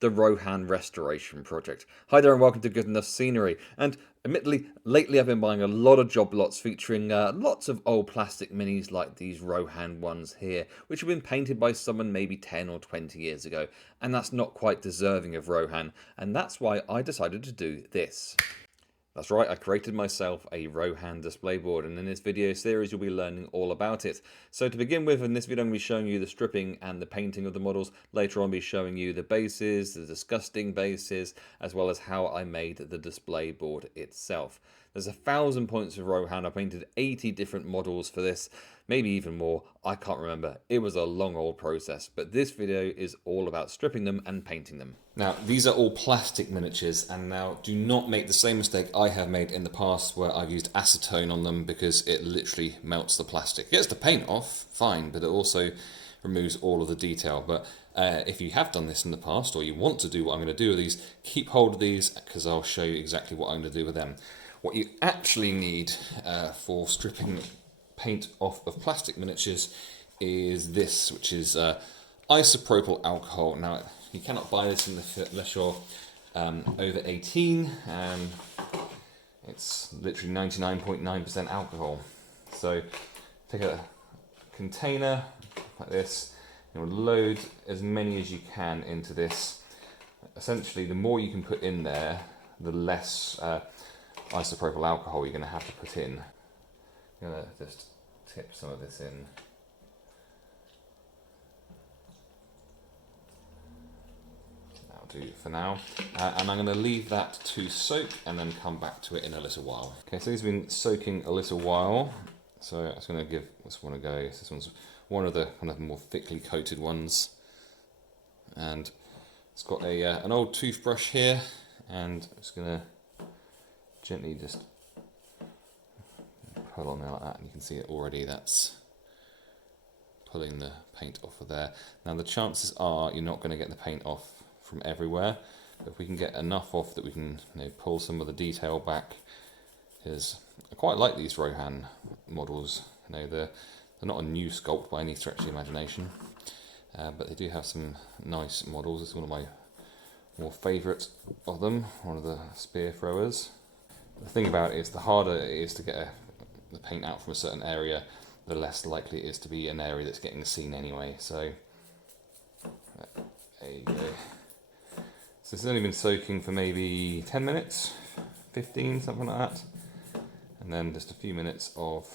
the Rohan restoration project. Hi there and welcome to Good Enough Scenery. And admittedly, lately I've been buying a lot of job lots featuring lots of old plastic minis like these Rohan ones here, which have been painted by someone maybe 10 or 20 years ago, and that's not quite deserving of Rohan, and that's why I decided to do this. That's right, I created myself a Rohan display board, and in this video series you'll be learning all about it. So to begin with, in this video I'm going to be showing you the stripping and the painting of the models. Later on I'll be showing you the bases, the disgusting bases, as well as how I made the display board itself. There's 1,000 points of Rohan. I painted 80 different models for this, maybe even more, I can't remember. It was a long old process, but this video is all about stripping them and painting them. Now, these are all plastic miniatures, and now do not make the same mistake I have made in the past where I've used acetone on them because it literally melts the plastic. It gets the paint off, fine, but it also removes all of the detail. But if you have done this in the past, or you want to do what I'm going to do with these, keep hold of these because I'll show you exactly what I'm going to do with them. What you actually need for stripping paint off of plastic miniatures is this, which is isopropyl alcohol. Now, you cannot buy this unless you're over 18, and it's literally 99.9% alcohol. So take a container like this, and you'll load as many as you can into this. Essentially, the more you can put in there, the less isopropyl alcohol you're going to have to put in. I'm going to just tip some of this in. That'll do for now. And I'm going to leave that to soak and then come back to it in a little while. Okay, so these have been soaking a little while. So I'm just going to give this one a go. This one's one of the kind of more thickly coated ones. And it's got a an old toothbrush here, and I'm just going to gently just pull on there like that, and you can see it already, that's pulling the paint off of there. Now the chances are you're not going to get the paint off from everywhere, but if we can get enough off that we can pull some of the detail back, because I quite like these Rohan models. They're not a new sculpt by any stretch of the imagination, but they do have some nice models. It's one of my more favourite of them, one of the spear throwers. The thing about it is, the harder it is to get the paint out from a certain area, the less likely it is to be an area that's getting seen anyway. So there you go. So this has only been soaking for maybe 10 minutes, 15, something like that. And then just a few minutes of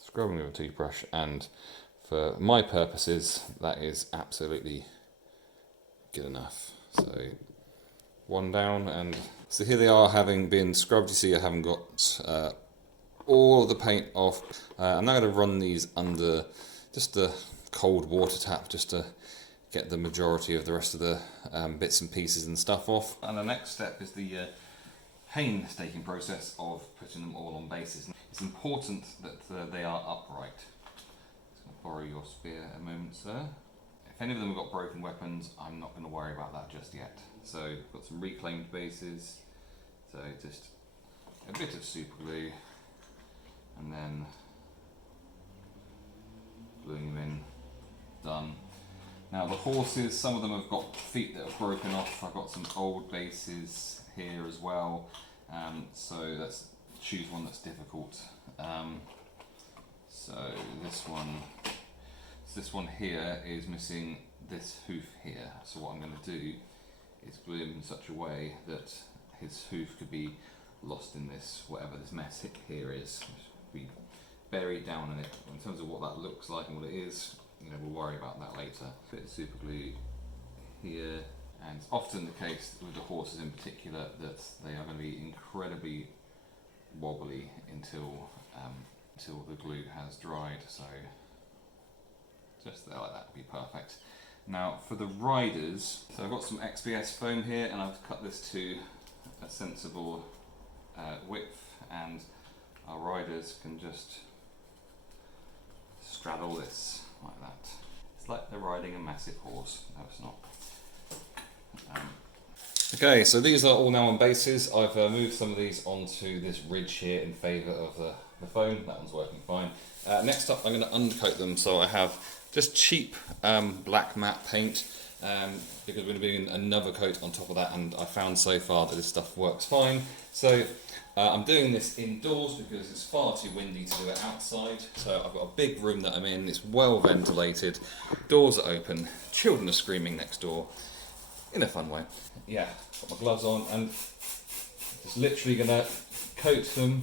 scrubbing with a toothbrush, and for my purposes that is absolutely good enough. So one down, and so here they are having been scrubbed. You see I haven't got all of the paint off. I'm now going to run these under just a cold water tap just to get the majority of the rest of the bits and pieces and stuff off. And the next step is the painstaking process of putting them all on bases. It's important that they are upright. Just going to borrow your spear a moment, sir. If any of them have got broken weapons, I'm not going to worry about that just yet. So we've got some reclaimed bases, so just a bit of super glue and then gluing them in, done. Now the horses, some of them have got feet that are broken off. I've got some old bases here as well, so let's choose one that's difficult. So this one here is missing this hoof here, so what I'm going to do is glue him in such a way that his hoof could be lost in this, whatever this mess here is, be buried down in it. In terms of what that looks like and what it is, we'll worry about that later. A bit of super glue here, and it's often the case with the horses in particular that they are going to be incredibly wobbly until the glue has dried. So just there like that would be perfect. Now for the riders, so I've got some XPS foam here, and I've cut this to a sensible width, and our riders can just straddle this like that. It's like they're riding a massive horse. No, it's not. Okay, so these are all now on bases. I've moved some of these onto this ridge here in favour of the foam. That one's working fine. Next up, I'm going to undercoat them. So I have just cheap black matte paint. because we're going to be doing another coat on top of that, and I found so far that this stuff works fine. So I'm doing this indoors because it's far too windy to do it outside. So I've got a big room that I'm in, it's well ventilated, doors are open, children are screaming next door, in a fun way. Yeah, got my gloves on and just literally going to coat them.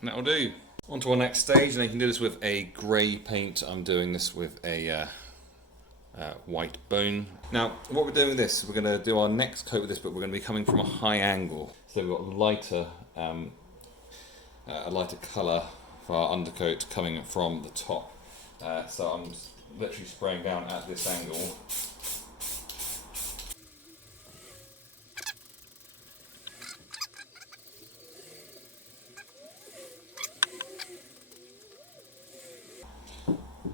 And that'll do. On to our next stage, and you can do this with a grey paint. I'm doing this with a white bone. Now, what we're doing with this, we're going to do our next coat with this, but we're going to be coming from a high angle. So we've got a lighter colour for our undercoat coming from the top. So I'm literally spraying down at this angle.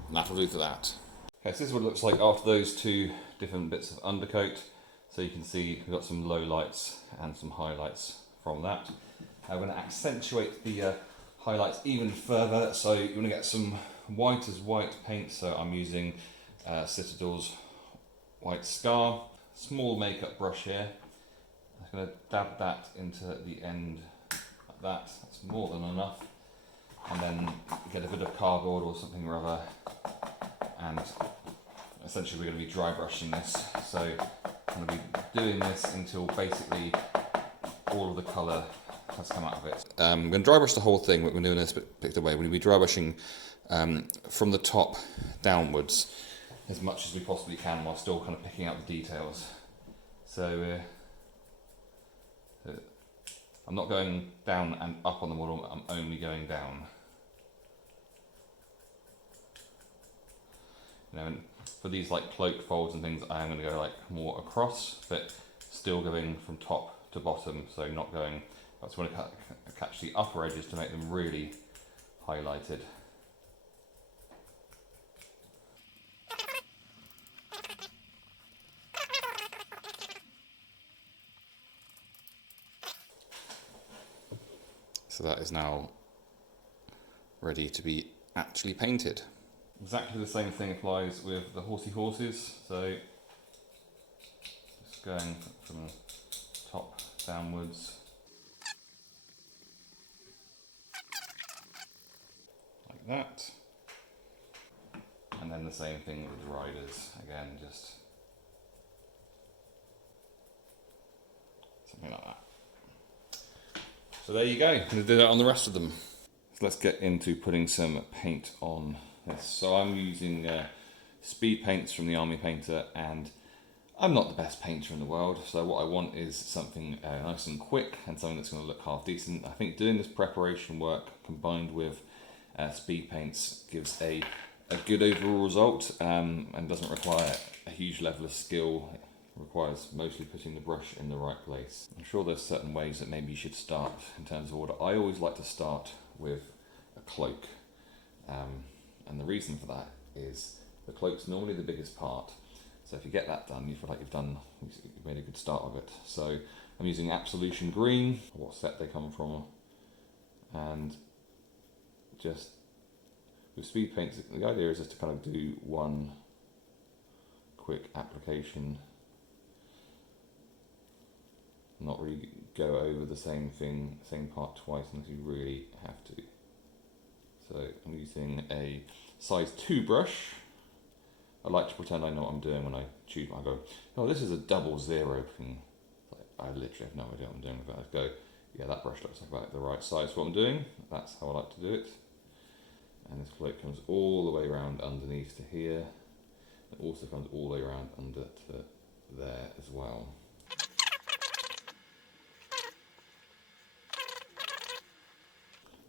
And that'll do for that. Okay, so this is what it looks like after those two different bits of undercoat. So you can see we've got some low lights and some highlights from that. I'm going to accentuate the highlights even further, so you want to get some white as white paint. So I'm using Citadel's White Scar, small makeup brush here. I'm going to dab that into the end like that. That's more than enough. And then get a bit of cardboard or something or other, and essentially we're going to be dry brushing this. So I'm going to be doing this until basically all of the colour has come out of it. I'm going to dry brush the whole thing, but we're doing this particular way. We're going to be dry brushing from the top downwards as much as we possibly can while still kind of picking out the details. So I'm not going down and up on the model, I'm only going down. You know, and for these like cloak folds and things, I am going to go like more across, but still going from top to bottom, so not going. I just want to catch the upper edges to make them really highlighted. So that is now ready to be actually painted. Exactly the same thing applies with the horsey horses. So just going from top downwards. Like that. And then the same thing with the riders. Again, just something like that. So there you go. I'm going to do that on the rest of them. So let's get into putting some paint on this. So I'm using speed paints from the Army Painter, and I'm not the best painter in the world, so what I want is something nice and quick and something that's going to look half decent. I think doing this preparation work combined with speed paints gives a good overall result, and doesn't require a huge level of skill. It requires mostly putting the brush in the right place. I'm sure there's certain ways that maybe you should start in terms of order. I always like to start with a cloak, and the reason for that is the cloak's normally the biggest part. So if you get that done, you feel like you've made a good start of it. So I'm using Absolution Green, what set they come from, and just with speed paints, the idea is just to kind of do one quick application, not really go over the same part twice unless you really have to. So I'm using a size 2 brush. I like to pretend I know what I'm doing when I choose one. I go, oh, this is a 00 thing. I literally have no idea what I'm doing with it. I go, yeah, that brush looks like about the right size for what I'm doing. That's how I like to do it. And this cloak comes all the way around underneath to here. It also comes all the way around under to there as well.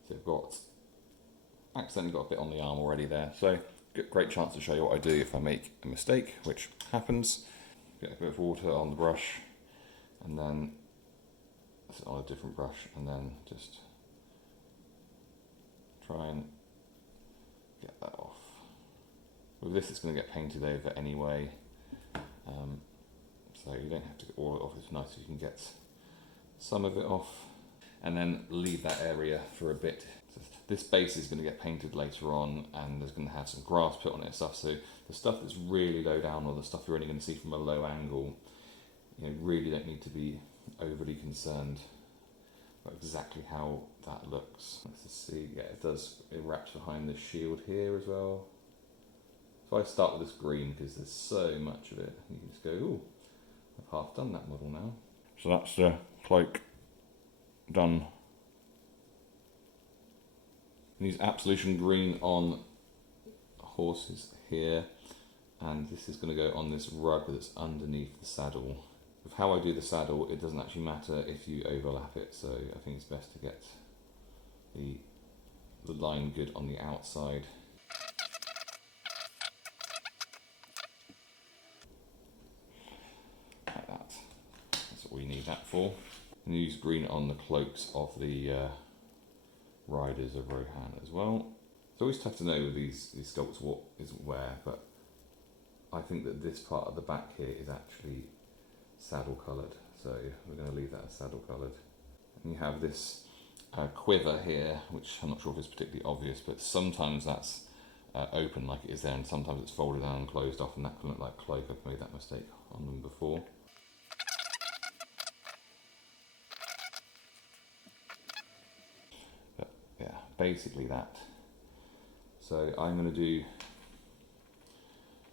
So I've accidentally got a bit on the arm already there. So great chance to show you what I do if I make a mistake, which happens. Get a bit of water on the brush, and then on a different brush, and then just try and get that off. With this, it's going to get painted over anyway, so you don't have to get all it off. It's nice if you can get some of it off, and then leave that area for a bit. This base is going to get painted later on, and there's going to have some grass put on it and stuff, so the stuff that's really low down, or the stuff you're only going to see from a low angle, you know, really don't need to be overly concerned about exactly how that looks. Let's just see, yeah, it wraps behind the shield here as well. So I start with this green because there's so much of it. You can just go, ooh, I've half done that model now. So that's the cloak done. Use Absolution Green on horses here, and this is going to go on this rug that's underneath the saddle. With how I do the saddle, it doesn't actually matter if you overlap it, so I think it's best to get the line good on the outside. Like that. That's what we need that for. And use green on the cloaks of the riders of Rohan as well. It's always tough to know with these sculpts what is where, but I think that this part of the back here is actually saddle coloured, so we're going to leave that as saddle coloured. And you have this quiver here, which I'm not sure if it's particularly obvious, but sometimes that's open like it is there, and sometimes it's folded down and closed off, and that can look like cloak. I've made that mistake on them before. But yeah, basically that. So I'm going to do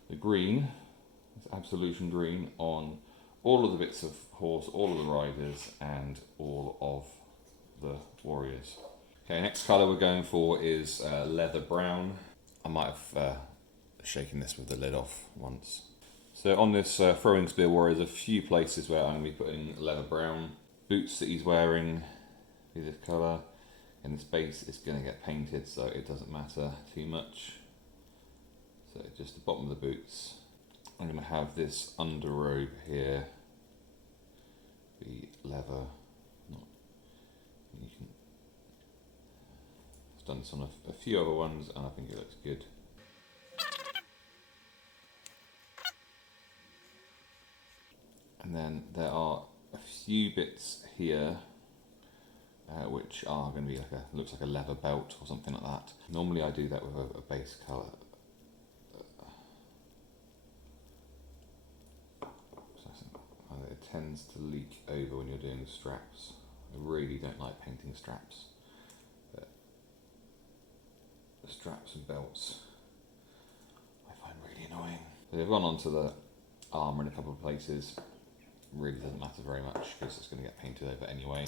the green, this Absolution Green, on all of the bits of horse, all of the riders, and all of the warriors. Okay, next colour we're going for is leather brown. I might have shaken this with the lid off once. So on this throwing spear warrior, there's a few places where I'm going to be putting leather brown. Boots that he's wearing is this colour, and this base is going to get painted, so it doesn't matter too much. So just the bottom of the boots. I'm going to have this underrobe here be leather. I've done this on a few other ones, and I think it looks good. And then there are a few bits here which are going to be like looks like a leather belt or something like that. Normally I do that with a base colour. It tends to leak over when you're doing the straps. I really don't like painting straps. But the straps and belts I find really annoying. So they've gone onto the armour in a couple of places. Really doesn't matter very much because it's going to get painted over anyway.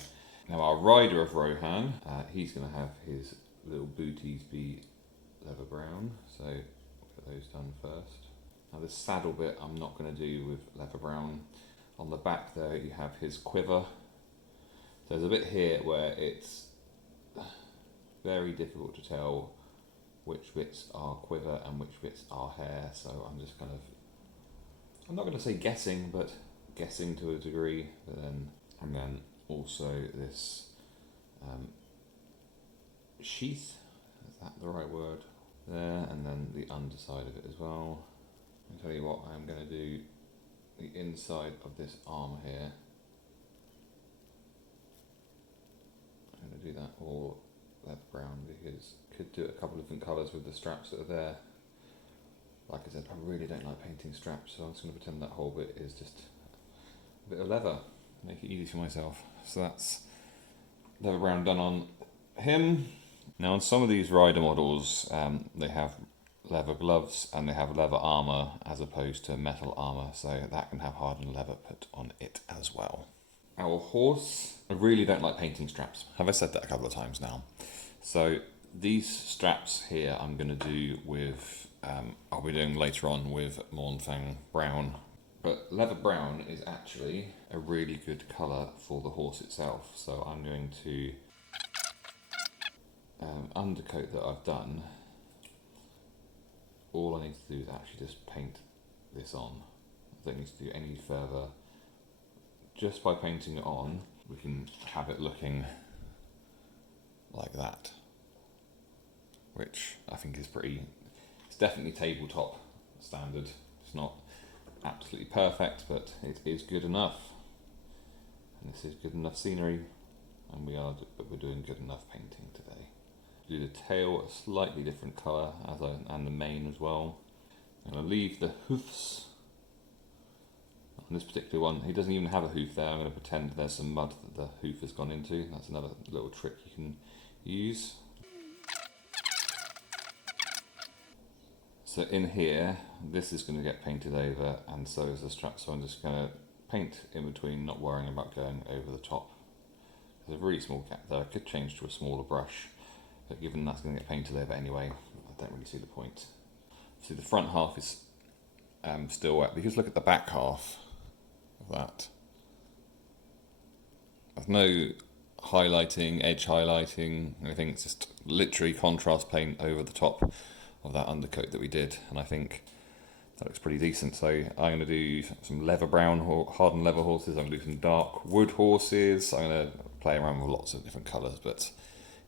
Now our rider of Rohan, he's going to have his little booties be leather brown, so we'll get those done first. Now this saddle bit I'm not going to do with leather brown. On the back there you have his quiver. So there's a bit here where it's very difficult to tell which bits are quiver and which bits are hair, so I'm just kind of, I'm not going to say guessing, but guessing to a degree. But then, and then also this sheath, is that the right word? There, and then the underside of it as well. I'll tell you what, I'm going to do the inside of this arm here. I'm going to do that all leather brown because I could do a couple of different colours with the straps that are there. Like I said, I really don't like painting straps, so I'm just going to pretend that whole bit is just a bit of leather. Make it easy for myself. So that's leather brown done on him. Now on some of these rider models, they have leather gloves and they have leather armour as opposed to metal armour, so that can have hardened leather put on it as well. Our horse, I really don't like painting straps. Have I said that a couple of times now? So these straps here I'm going to do with, I'll be doing later on with Mornfang brown. But leather brown is actually a really good colour for the horse itself, so I'm going to undercoat that I've done. All I need to do is actually just paint this on. I don't need to do any further. Just by painting it on, we can have it looking like that, which I think is pretty, it's definitely tabletop standard. It's not absolutely perfect, but it is good enough. And this is Good Enough Scenery, and we're doing good enough painting today. Do the tail a slightly different colour and the mane as well. I'm going to leave the hoofs on this particular one. He doesn't even have a hoof there. I'm going to pretend there's some mud that the hoof has gone into. That's another little trick you can use. So in here, this is going to get painted over, and so is the strap. So I'm just going to paint in between, not worrying about going over the top. There's a really small gap there. I could change to a smaller brush, but given that's going to get painted over anyway, I don't really see the point. See, the front half is still wet, because look at the back half of that. There's no highlighting, edge highlighting, anything. It's just literally contrast paint over the top of that undercoat that we did, and I think that looks pretty decent. So I'm going to do some leather brown, hardened leather horses. I'm going to do some dark wood horses. I'm going to play around with lots of different colours, but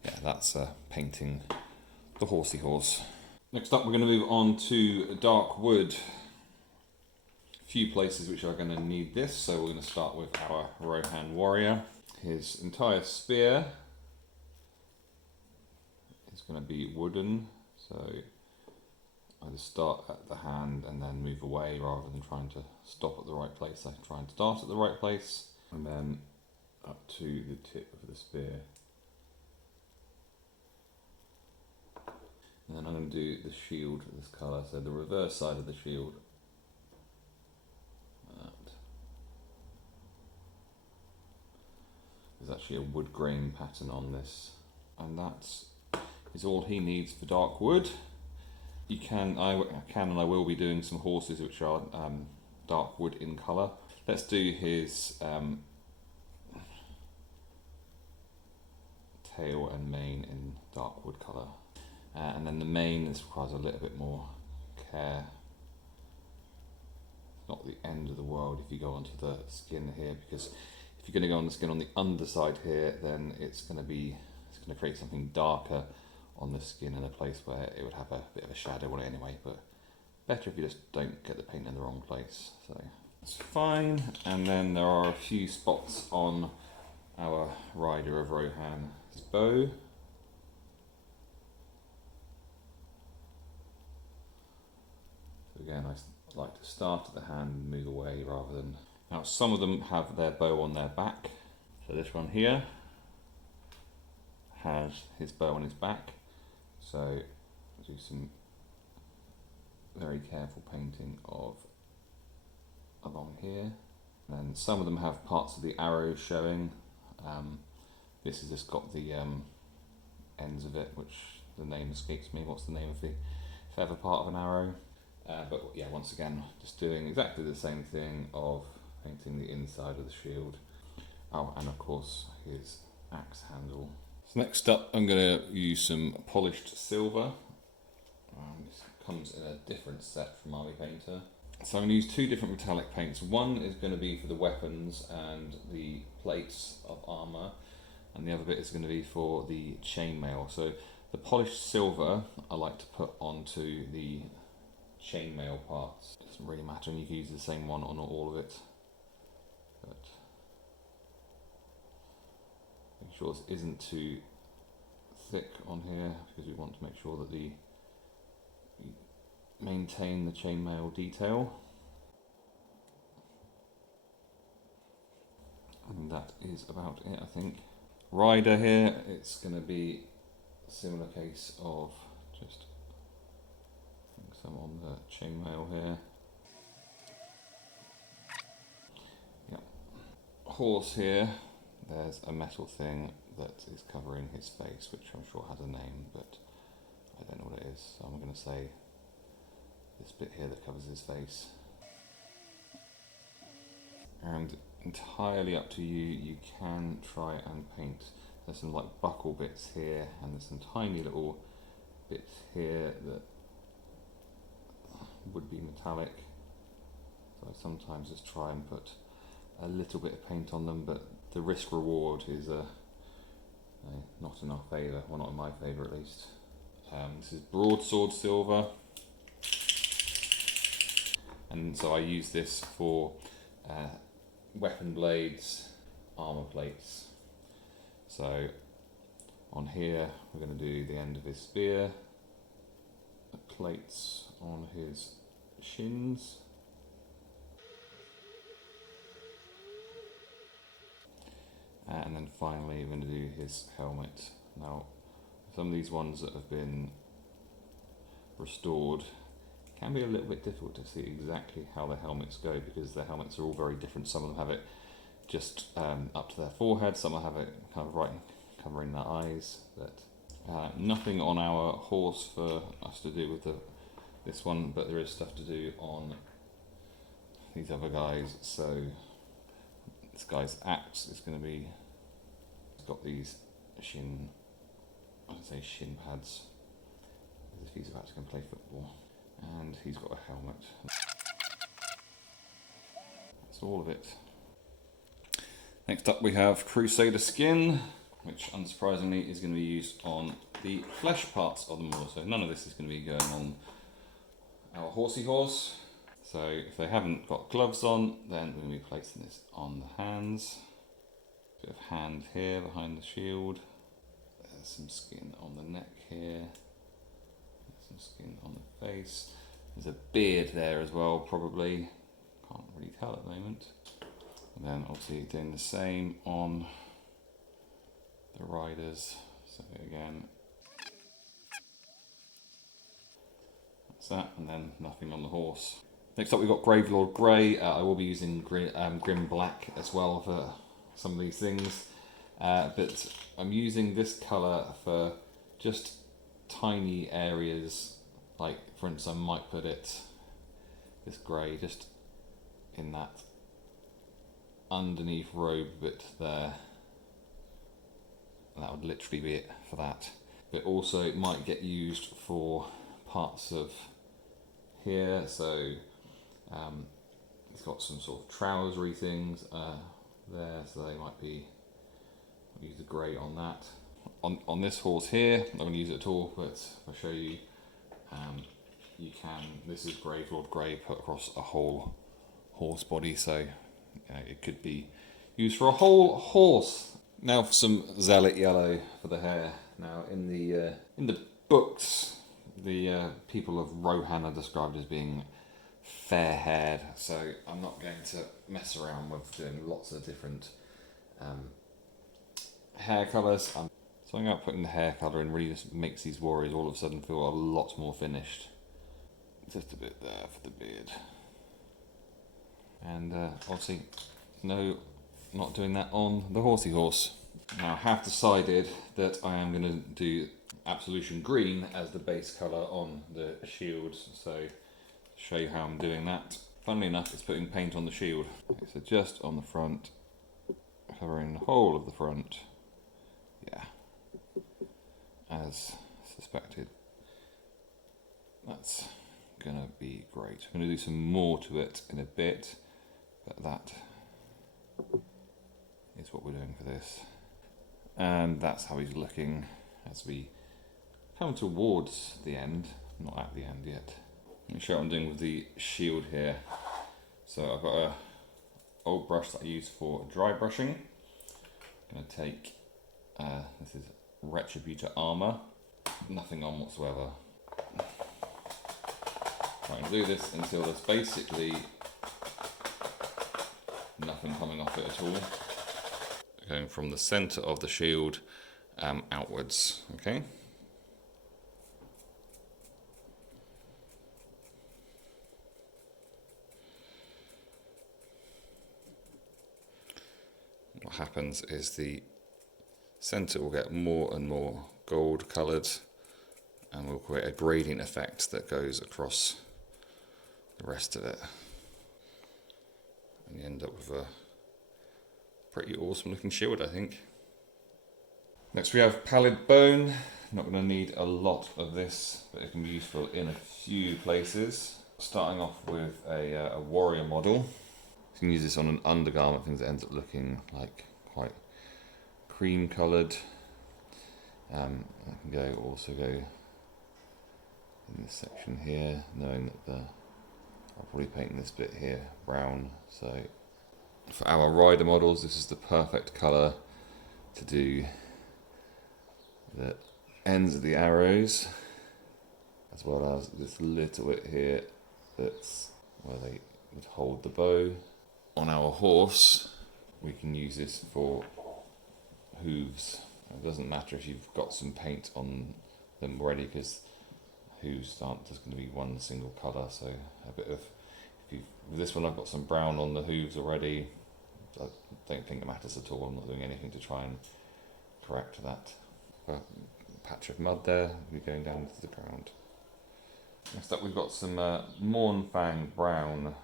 yeah, that's painting the horsey horse. Next up, we're going to move on to dark wood. A few places which are going to need this, so we're going to start with our Rohan Warrior. His entire spear is going to be wooden, so I just start at the hand and then move away rather than trying to stop at the right place. I try and start at the right place and then up to the tip of the spear. And then I'm going to do the shield this colour, so the reverse side of the shield. There's actually a wood grain pattern on this, and that is all he needs for dark wood. I can and I will be doing some horses which are dark wood in colour. Let's do his tail and mane in dark wood colour. And then the mane, this requires a little bit more care. It's not the end of the world if you go onto the skin here, because if you're going to go on the skin on the underside here, then it's going to create something darker on the skin in a place where it would have a bit of a shadow on it anyway, but better if you just don't get the paint in the wrong place. So that's fine. And then there are a few spots on our rider of Rohan's bow. So again, I like to start at the hand and move away rather than... Now some of them have their bow on their back. So this one here has his bow on his back. So do some very careful painting of along here. And some of them have parts of the arrow showing. This has just got the ends of it, which the name escapes me. What's the name of the feather part of an arrow? But yeah, once again, just doing exactly the same thing of painting the inside of the shield. Oh, and of course his axe handle. So next up, I'm going to use some polished silver. This comes in a different set from Army Painter. So I'm going to use two different metallic paints. One is going to be for the weapons and the plates of armour, and the other bit is going to be for the chainmail. So the polished silver I like to put onto the chainmail parts. It doesn't really matter, and you can use the same one on all of it. But make sure this isn't too thick on here, because we want to make sure that we maintain the chainmail detail. And that is about it, I think. Rider here, it's going to be a similar case of just some on the chainmail here. Yep. Horse here, there's a metal thing that is covering his face, which I'm sure has a name, but I don't know what it is, so I'm going to say this bit here that covers his face. And entirely up to you, you can try and paint. There's some like buckle bits here, and there's some tiny little bits here that would be metallic. So I sometimes just try and put a little bit of paint on them, but the risk reward is not in our favour, well, not in my favour at least. This is broadsword silver, and so I use this for weapon blades armour plates. So on here we're going to do the end of his spear, the plates on his shins, and then finally we're going to do his helmet. Now some of these ones that have been restored can be a little bit difficult to see exactly how the helmets go, because the helmets are all very different. Some of them have it just up to their forehead, some will have it kind of right covering their eyes, but nothing on our horse for us to do with this one, but there is stuff to do on these other guys. So this guy's axe is going to be, he's got these shin pads, as if he's about to go and play football, and he's got a helmet. That's all of it. Next up we have Crusader skin, which unsurprisingly is going to be used on the flesh parts of the model. So none of this is going to be going on our horsey horse. So if they haven't got gloves on, then we're going to be placing this on the hands. Bit of hand here behind the shield. There's some skin on the neck here. There's some skin on the face. There's a beard there as well, probably. Can't really tell at the moment. And then obviously doing the same on the riders. So again, that's that, and then nothing on the horse. Next up we've got Gravelord Grey. I will be using Grim Black as well for some of these things. But I'm using this colour for just tiny areas. Like for instance I might put it, this grey, just in that underneath robe bit there, and that would literally be it for that. But also it might get used for parts of here, so it's got some sort of trousery things there, so they might be, I'll use the grey on that. On this horse here, I'm not going to use it at all, but I'll show you, you can, this is Gravelord Grey put across a whole horse body, so it could be used for a whole horse. Now for some Zealot Yellow for the hair. Now in the books, the people of Rohan are described as being fair-haired, so I'm not going to mess around with doing lots of different hair colours. So I'm going to put in the hair colour and really just makes these warriors all of a sudden feel a lot more finished. Just a bit there for the beard. And obviously, no, not doing that on the horsey horse. Now I have decided that I am going to do Absolution Green as the base colour on the shield, so show you how I'm doing that. Funnily enough, it's putting paint on the shield. So just on the front, covering the whole of the front, yeah, as suspected. That's going to be great. I'm going to do some more to it in a bit, but that is what we're doing for this. And that's how he's looking as we come towards the end, not at the end yet. Let me show what I'm doing with the shield here. So I've got a old brush that I use for dry brushing. I'm going to take, this is Retributor Armour, nothing on whatsoever. Try and do this until there's basically nothing coming off it at all. Going from the centre of the shield outwards, okay? What happens is the centre will get more and more gold coloured, and we'll create a gradient effect that goes across the rest of it. And you end up with a pretty awesome looking shield, I think. Next we have Pallid Bone. Not going to need a lot of this, but it can be useful in a few places. Starting off with a warrior model. You can use this on an undergarment, things that ends up looking like quite cream coloured. I can also go in this section here, knowing that I'll probably paint this bit here brown, so For our rider models, this is the perfect colour to do the ends of the arrows, as well as this little bit here that's where they would hold the bow. On our horse, we can use this for hooves. It doesn't matter if you've got some paint on them already, because hooves aren't just going to be one single colour. So a bit of, with this one I've got some brown on the hooves already. I don't think it matters at all. I'm not doing anything to try and correct that. A patch of mud there, we're going down to the ground. Next up we've got some Mornfang brown,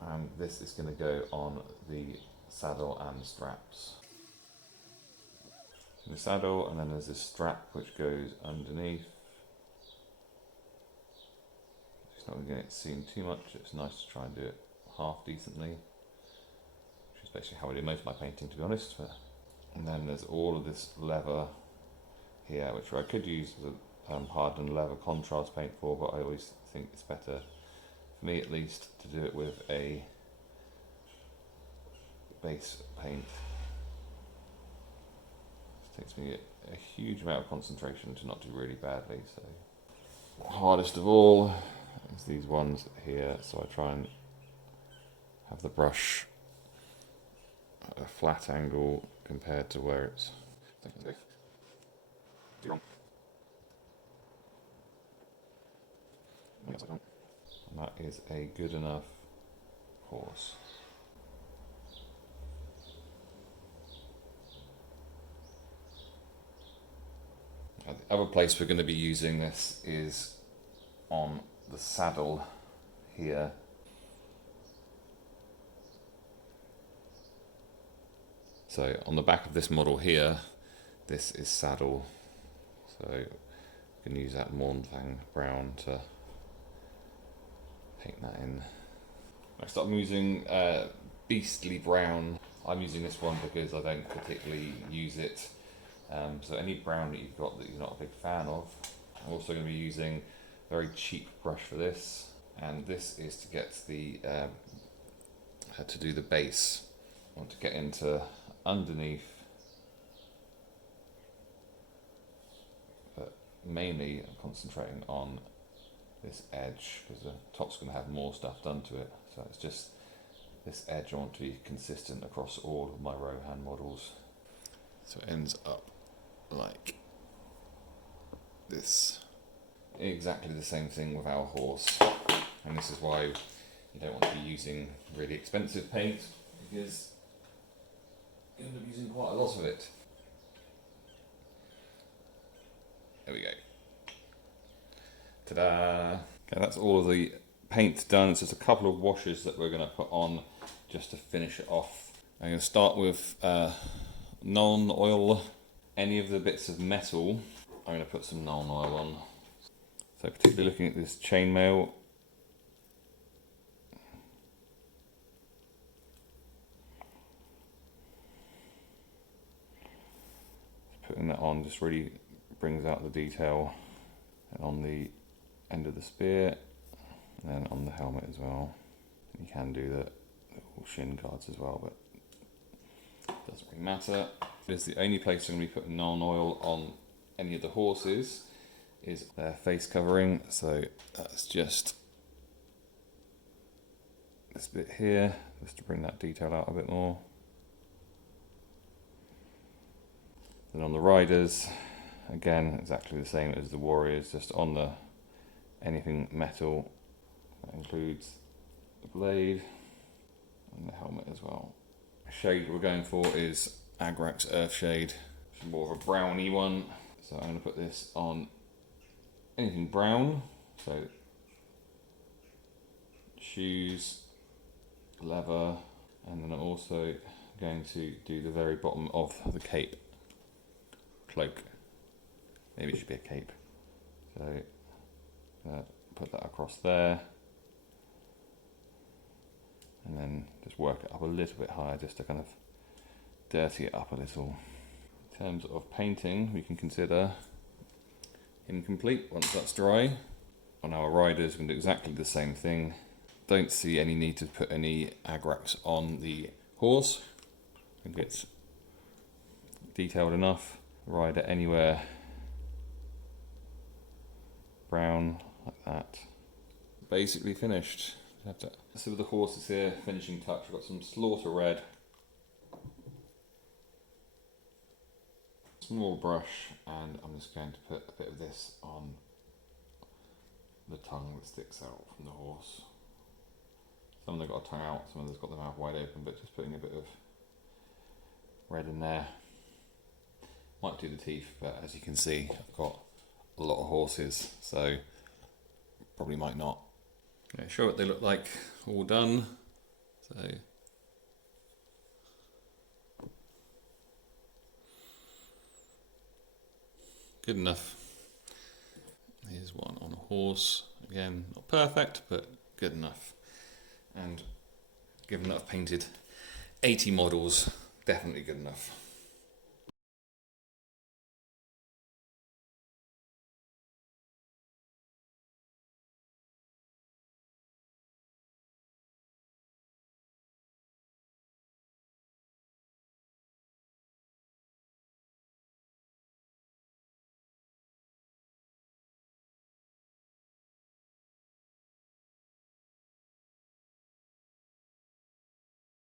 and this is going to go on the saddle and straps. The saddle, and then there's this strap which goes underneath. It's not going to get seen too much, it's nice to try and do it half decently, which is basically how I do most of my painting, to be honest. And then there's all of this leather here, which I could use the hardened leather contrast paint for, but I always think it's better, for me at least, to do it with a base paint. It takes me a huge amount of concentration to not do really badly. So hardest of all is these ones here, so I try and have the brush at a flat angle compared to where it's wrong. And that is a good enough horse. The other place we're going to be using this is on the saddle here. So on the back of this model here, this is saddle. So you can use that Mornfang brown to paint that in. Next up I'm using Beastly Brown. I'm using this one because I don't particularly use it. So any brown that you've got that you're not a big fan of. I'm also going to be using a very cheap brush for this, and this is to get the to do the base. I want to get into underneath, but mainly I'm concentrating on this edge because the top's going to have more stuff done to it. So it's just this edge I want to be consistent across all of my Rohan models. So it ends up like this. Exactly the same thing with our horse, and this is why you don't want to be using really expensive paint, because you end up using quite a lot of it. There we go. Ta-da! Okay, that's all of the paint done. It's just a couple of washes that we're going to put on just to finish it off. I'm going to start with Nuln oil. Any of the bits of metal, I'm going to put some Nuln oil on. So particularly looking at this chainmail, putting that on just really brings out the detail, and on the end of the spear, and then on the helmet as well. You can do the little shin guards as well, but it doesn't really matter. It's the only place I'm going to be putting Nuln oil on any of the horses is their face covering. So that's just this bit here, just to bring that detail out a bit more. Then on the riders, again exactly the same as the warriors, just on the anything metal. That includes the blade and the helmet as well. The shade we're going for is Agrax Earthshade, which is more of a browny one. So I'm going to put this on anything brown, so shoes, leather, and then I'm also going to do the very bottom of the cape, cloak. Maybe it should be a cape. So put that across there, and then just work it up a little bit higher just to kind of dirty it up a little. In terms of painting, we can consider incomplete once that's dry. On our riders, we can do exactly the same thing. Don't see any need to put any Agrax on the horse. I think it's detailed enough. Rider anywhere. Brown, like that. Basically finished. So with the horses here, finishing touch, we've got some slaughter red. Small brush, and I'm just going to put a bit of this on the tongue that sticks out from the horse. Some of them got a tongue out, some of them got the mouth wide open, but just putting a bit of red in there. Might do the teeth, but as you can see, I've got a lot of horses, so probably might not. Okay, show what they look like all done. So good enough. Here's one on a horse. Again, not perfect, but good enough. And given that I've painted 80 models, definitely good enough.